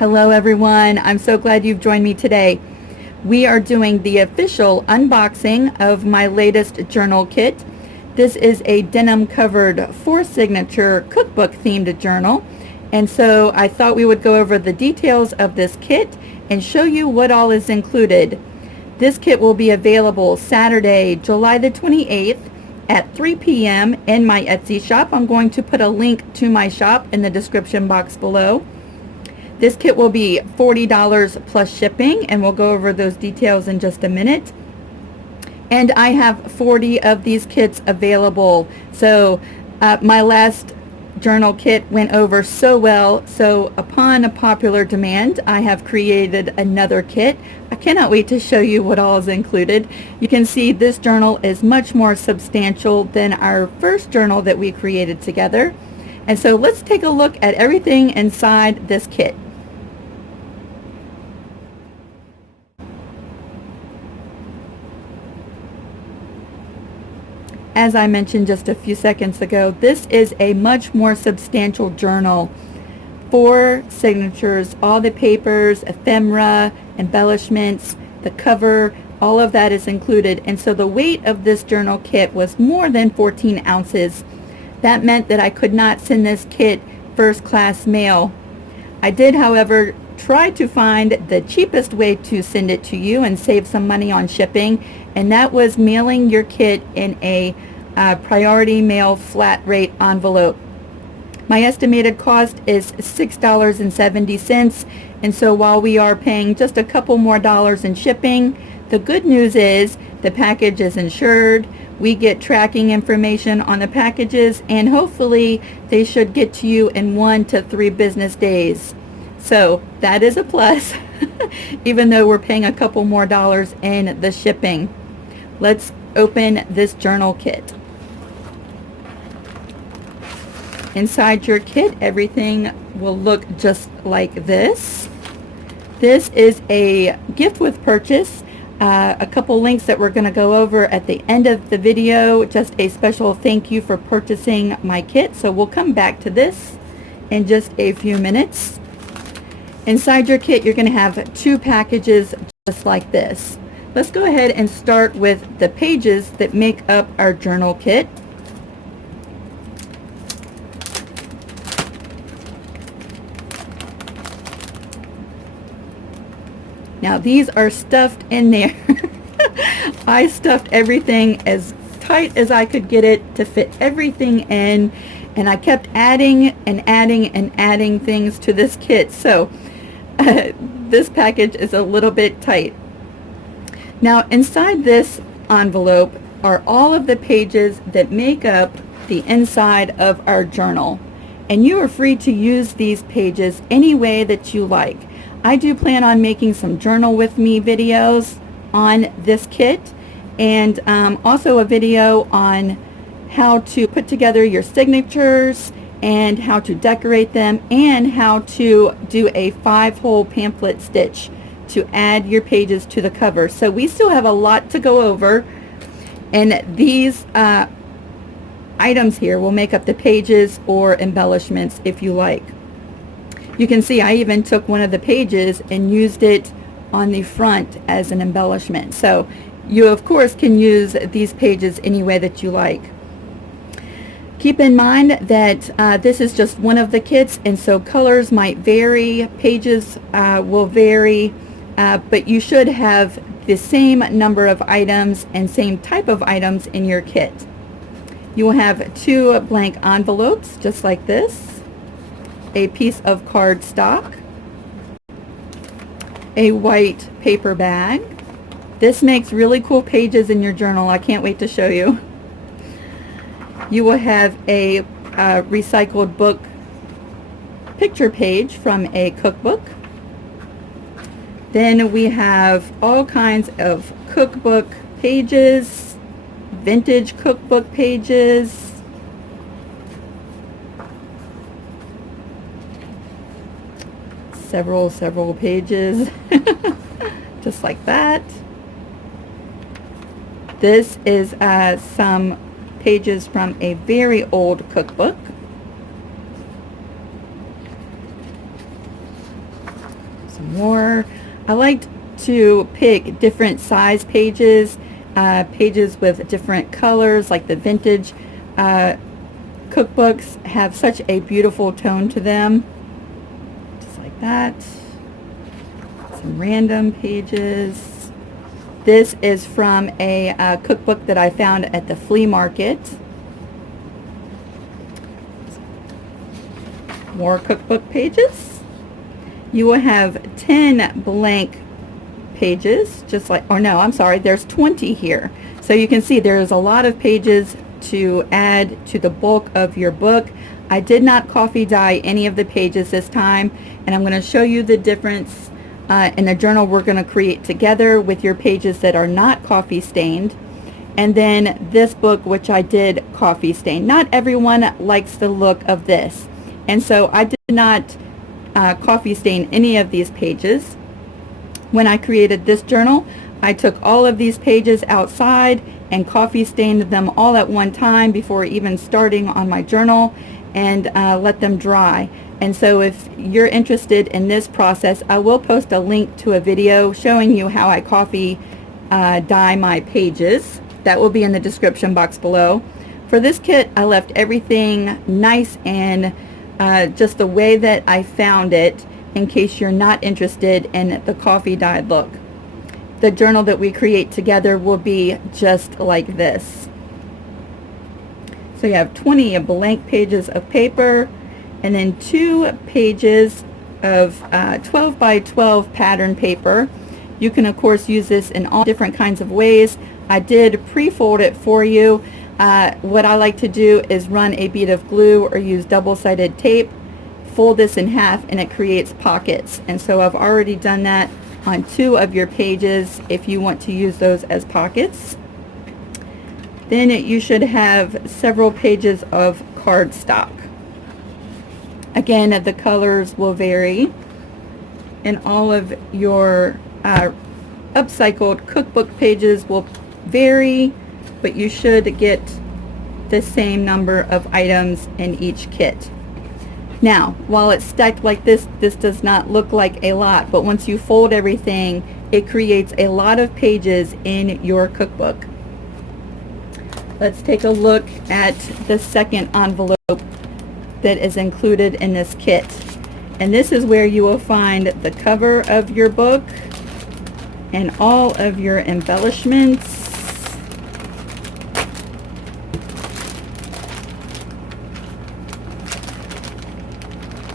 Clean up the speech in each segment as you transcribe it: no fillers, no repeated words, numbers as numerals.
Hello everyone, I'm so glad you've joined me today. We are doing the official unboxing of my latest journal kit. This is a denim covered 4-signature cookbook themed journal, and so I thought we would go over the details of this kit and show you what all is included. This kit will be available Saturday, July the 28th at 3 p.m. in my Etsy shop. I'm going to put a link to my shop in the description box below. This kit will be $40 plus shipping, and we'll go over those details in just a minute. And I have 40 of these kits available. So my last journal kit went over so well, so upon a popular demand, I have created another kit. I cannot wait to show you what all is included. You can see this journal is much more substantial than our first journal that we created together. And so let's take a look at everything inside this kit. As I mentioned just a few seconds ago, this is a much more substantial journal. 4 signatures, all the papers, ephemera, embellishments, the cover, all of that is included. And so the weight of this journal kit was more than 14 ounces. That meant that I could not send this kit first class mail. I did, however, try to find the cheapest way to send it to you and save some money on shipping, and that was mailing your kit in a priority mail flat rate envelope. My estimated cost is $6.70, and so while we are paying just a couple more dollars in shipping, the good news is the package is insured. We get tracking information on the packages, and hopefully they should get to you in 1 to 3 business days. So that is a plus, even though we're paying a couple more dollars in the shipping. Let's open this journal kit. Inside your kit, everything will look just like this. This is a gift with purchase. A couple links that we're going to go over at the end of the video. Just a special thank you for purchasing my kit. So we'll come back to this in just a few minutes. Inside your kit, you're going to have 2 packages just like this. Let's go ahead and start with the pages that make up our journal kit. Now these are stuffed in there. I stuffed everything as tight as I could get it to fit everything in, and I kept adding and adding and adding things to this kit. So this package is a little bit tight. Now inside this envelope are all of the pages that make up the inside of our journal, and you are free to use these pages any way that you like. I do plan on making some journal with me videos on this kit, and also a video on how to put together your signatures and how to decorate them, and how to do a 5-hole pamphlet stitch to add your pages to the cover. So we still have a lot to go over, and these items here will make up the pages or embellishments if you like. You can see I even took one of the pages and used it on the front as an embellishment. So you of course can use these pages any way that you like. Keep in mind that this is just one of the kits, and so colors might vary, pages will vary, but you should have the same number of items and same type of items in your kit. You will have 2 blank envelopes just like this, a piece of cardstock, a white paper bag. This makes really cool pages in your journal. I can't wait to show you. You will have a recycled book picture page from a cookbook. Then we have all kinds of cookbook pages, vintage cookbook pages, several pages just like that. This is some pages from a very old cookbook. some more. I liked to pick different size pages, pages with different colors, like the vintage cookbooks have such a beautiful tone to them. Just like that. Some random pages. This is from a cookbook that I found at the flea market. More cookbook pages. You will have 10 blank pages, just like, oh no, I'm sorry, there's 20 here. So you can see there's a lot of pages to add to the bulk of your book. I did not coffee dye any of the pages this time, and I'm going to show you the difference in the journal we're going to create together with your pages that are not coffee stained. And then this book, which I did coffee stain. Not everyone likes the look of this, and so I did not coffee stain any of these pages. When I created this journal, I took all of these pages outside and coffee stained them all at one time before even starting on my journal, and let them dry. And so if you're interested in this process, I will post a link to a video showing you how I coffee dye my pages. That will be in the description box below. For this kit, I left everything nice and just the way that I found it, in case you're not interested in the coffee dyed look. The journal that we create together will be just like this. So you have 20 blank pages of paper, and then 2 pages of 12 by 12 pattern paper. You can of course use this in all different kinds of ways. I did pre-fold it for you. What I like to do is run a bead of glue or use double-sided tape, fold this in half, and it creates pockets. And so I've already done that on 2 of your pages if you want to use those as pockets. Then you should have several pages of cardstock. Again, the colors will vary, and all of your upcycled cookbook pages will vary, but you should get the same number of items in each kit. Now, while it's stacked like this, this does not look like a lot, but once you fold everything, it creates a lot of pages in your cookbook. Let's take a look at the second envelope that is included in this kit. And this is where you will find the cover of your book and all of your embellishments.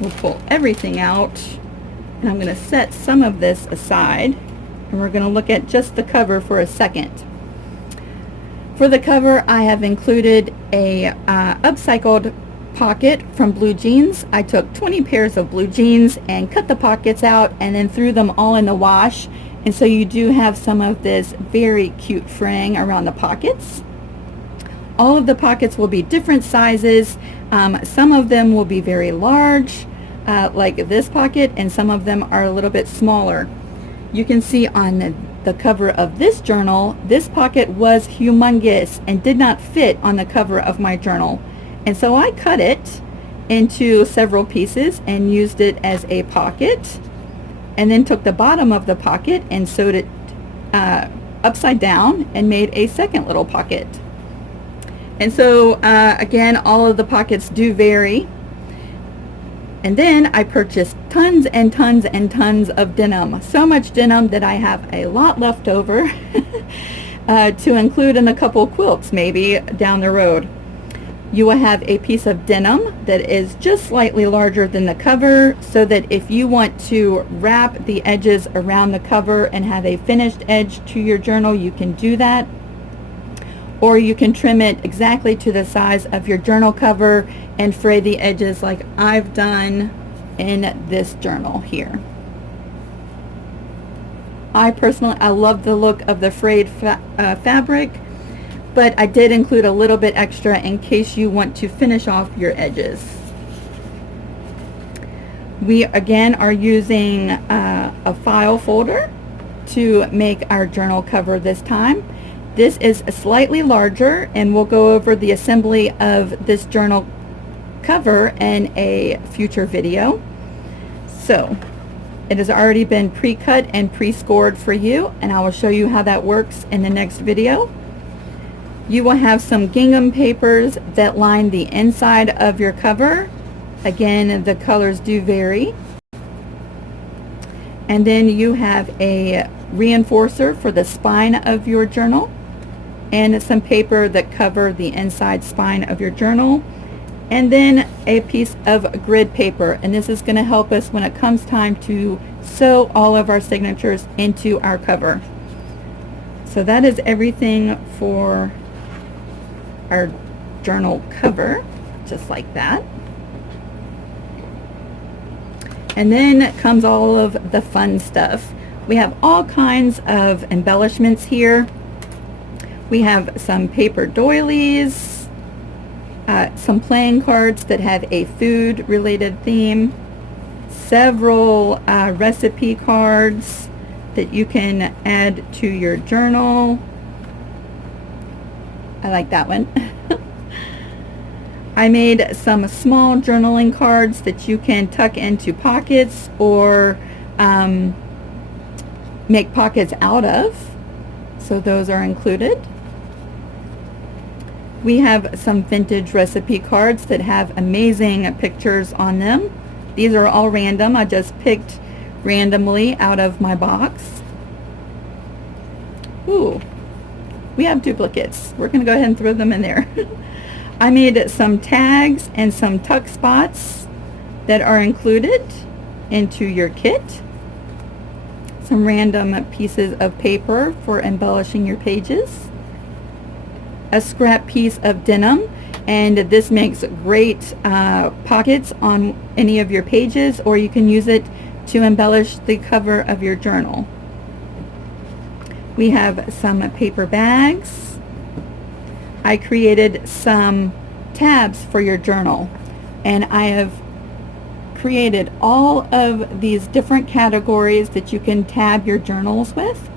We'll pull everything out, and I'm going to set some of this aside, and we're going to look at just the cover for a second. For the cover, I have included a upcycled pocket from blue jeans. I took 20 pairs of blue jeans and cut the pockets out and then threw them all in the wash, and so you do have some of this very cute fraying around the pockets. All of the pockets will be different sizes. Some of them will be very large, like this pocket, and some of them are a little bit smaller. You can see on the cover of this journal, this pocket was humongous and did not fit on the cover of my journal. And so I cut it into several pieces and used it as a pocket, and then took the bottom of the pocket and sewed it upside down and made a second little pocket. And so again, all of the pockets do vary. And then I purchased tons and tons and tons of denim. So much denim that I have a lot left over to include in a couple quilts maybe down the road. You will have a piece of denim that is just slightly larger than the cover, so that if you want to wrap the edges around the cover and have a finished edge to your journal, you can do that. Or you can trim it exactly to the size of your journal cover and fray the edges like I've done in this journal here. I love the look of the frayed fabric, but I did include a little bit extra in case you want to finish off your edges. We again are using a file folder to make our journal cover this time. This is slightly larger, and we'll go over the assembly of this journal cover in a future video. So It has already been pre-cut and pre-scored for you, and I will show you how that works in the next video. You will have some gingham papers that line the inside of your cover. Again, the colors do vary. And then you have a reinforcer for the spine of your journal, and some paper that cover the inside spine of your journal, and then a piece of grid paper. And this is going to help us when it comes time to sew all of our signatures into our cover. So that is everything for our journal cover, just like that. And then comes all of the fun stuff. We have all kinds of embellishments here. We have some paper doilies, some playing cards that have a food related theme, several recipe cards that you can add to your journal. I like that one. I made some small journaling cards that you can tuck into pockets or make pockets out of, so those are included. We have some vintage recipe cards that have amazing pictures on them. These are all random. I just picked randomly out of my box. Ooh, we have duplicates. We're going to go ahead and throw them in there. I made some tags and some tuck spots that are included into your kit. Some random pieces of paper for embellishing your pages. A scrap piece of denim, and this makes great pockets on any of your pages, or you can use it to embellish the cover of your journal. We have some paper bags. I created some tabs for your journal, and I have created all of these different categories that you can tab your journals with,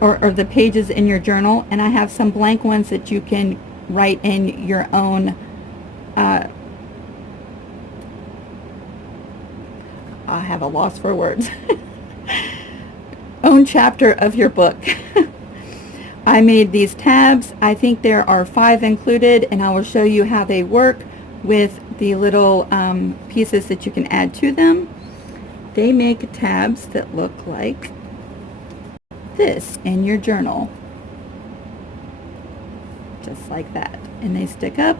or the pages in your journal, and I have some blank ones that you can write in your own I have a loss for words own chapter of your book. I made these tabs. I think there are 5 included, and I will show you how they work with the little pieces that you can add to them. They make tabs that look like this in your journal, just like that, and they stick up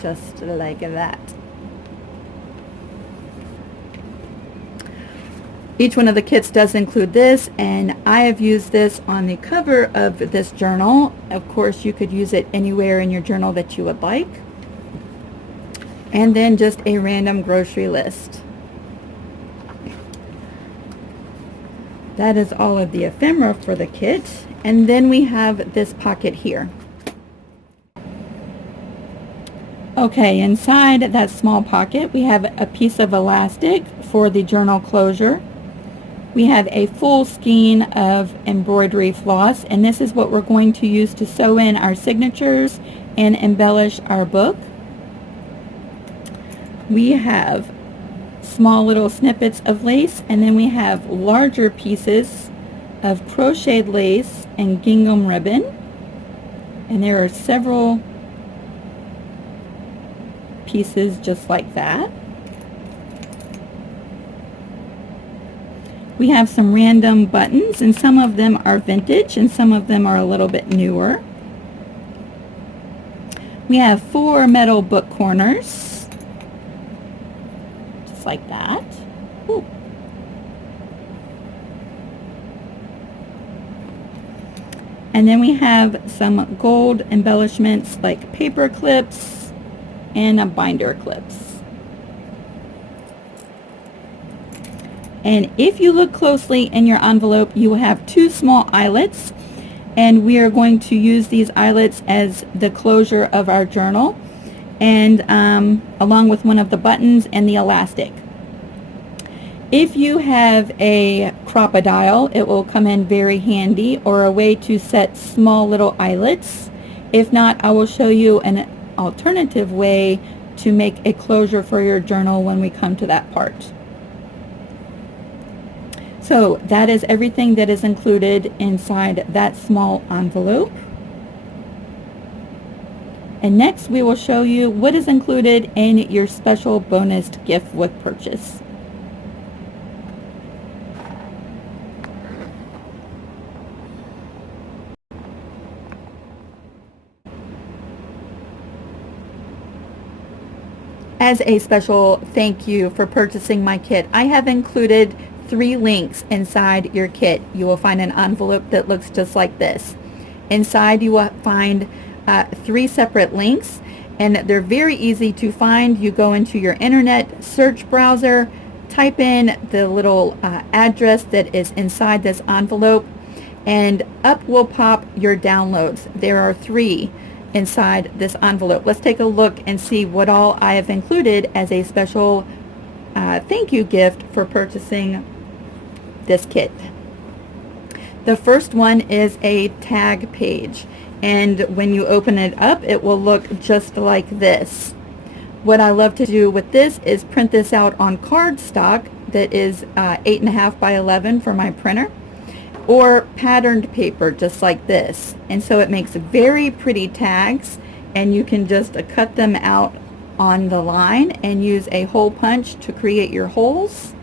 just like that. Each one of the kits does include this, and I have used this on the cover of this journal. Of course, you could use it anywhere in your journal that you would like. And then just a random grocery list. That is all of the ephemera for the kit. And then we have this pocket here. Okay, inside that small pocket we have a piece of elastic for the journal closure. We have a full skein of embroidery floss, and this is what we're going to use to sew in our signatures and embellish our book. We have small little snippets of lace, and then we have larger pieces of crocheted lace and gingham ribbon, and there are several pieces just like that. We have some random buttons, and some of them are vintage and some of them are a little bit newer. We have 4 metal book corners, just like that. Ooh. And then we have some gold embellishments like paper clips and binder clips. And if you look closely in your envelope, you will have 2 small eyelets, and we are going to use these eyelets as the closure of our journal, and along with one of the buttons and the elastic. If you have a crocodile, it will come in very handy, or a way to set small little eyelets. If not, I will show you an alternative way to make a closure for your journal when we come to that part. So that is everything that is included inside that small envelope. And next we will show you what is included in your special bonus gift with purchase. As a special thank you for purchasing my kit, I have included 3 links inside your kit. You will find an envelope that looks just like this. Inside you will find 3 separate links, and they're very easy to find. You go into your internet search browser, type in the little address that is inside this envelope, and up will pop your downloads. There are 3 inside this envelope. Let's take a look and see what all I have included as a special thank you gift for purchasing this kit. The first one is a tag page, and when you open it up it will look just like this. What I love to do with this is print this out on cardstock that is 8.5 by 11 for my printer, or patterned paper just like this, and so it makes very pretty tags, and you can just cut them out on the line and use a hole punch to create your holes,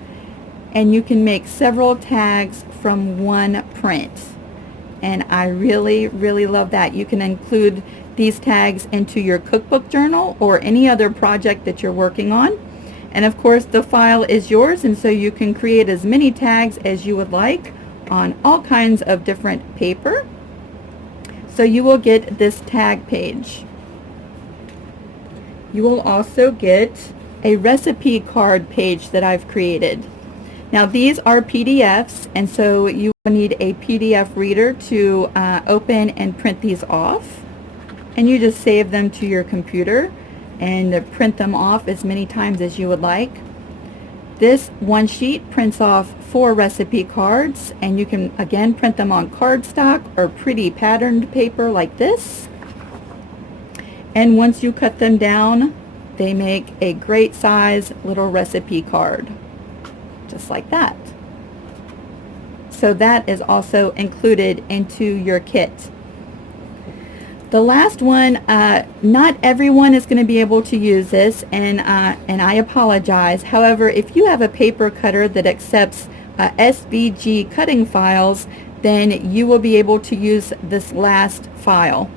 and you can make several tags from one print, and I really love that. You can include these tags into your cookbook journal or any other project that you're working on, and of course the file is yours, and so you can create as many tags as you would like on all kinds of different paper. So you will get this tag page. You will also get a recipe card page that I've created. Now these are PDFs, and so you will need a PDF reader to open and print these off, and you just save them to your computer and print them off as many times as you would like. This one sheet prints off 4 recipe cards, and you can again print them on cardstock or pretty patterned paper like this. And once you cut them down, they make a great size little recipe card, just like that. So that is also included into your kit. The last one, not everyone is going to be able to use this, and I apologize. However, if you have a paper cutter that accepts SVG cutting files, then you will be able to use this last file.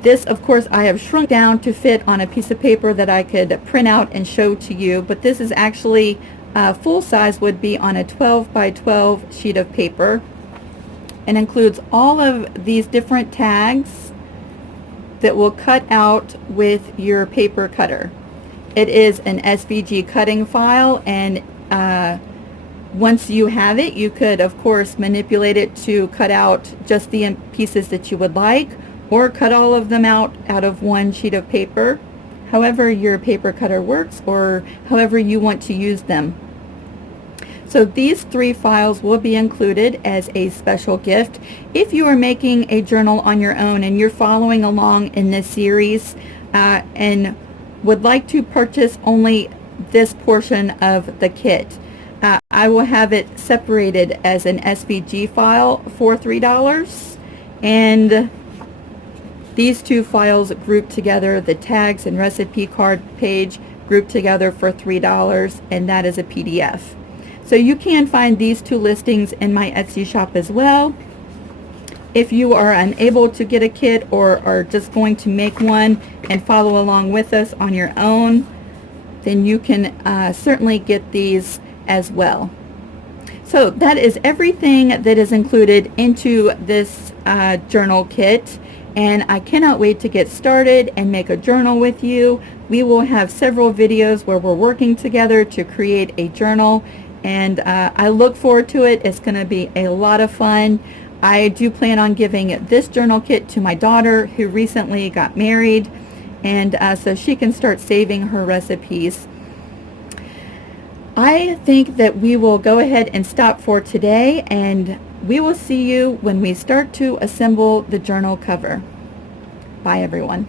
This, of course, I have shrunk down to fit on a piece of paper that I could print out and show to you, but this is actually full size, would be on a 12 by 12 sheet of paper, and includes all of these different tags that will cut out with your paper cutter. It is an SVG cutting file, and once you have it, you could of course manipulate it to cut out just the pieces that you would like, or cut all of them out of one sheet of paper, however your paper cutter works, or however you want to use them. So these 3 files will be included as a special gift. If you are making a journal on your own and you're following along in this series and would like to purchase only this portion of the kit, I will have it separated as an SVG file for $3, and these 2 files grouped together, the tags and recipe card page grouped together for $3, and that is a PDF. So you can find these 2 listings in my Etsy shop as well. If you are unable to get a kit or are just going to make one and follow along with us on your own, then you can certainly get these as well. So that is everything that is included into this journal kit, and I cannot wait to get started and make a journal with you. We will have several videos where we're working together to create a journal, and I look forward to it. It's going to be a lot of fun. I do plan on giving this journal kit to my daughter who recently got married, and so she can start saving her recipes. I think that we will go ahead and stop for today, and we will see you when we start to assemble the journal cover. Bye everyone.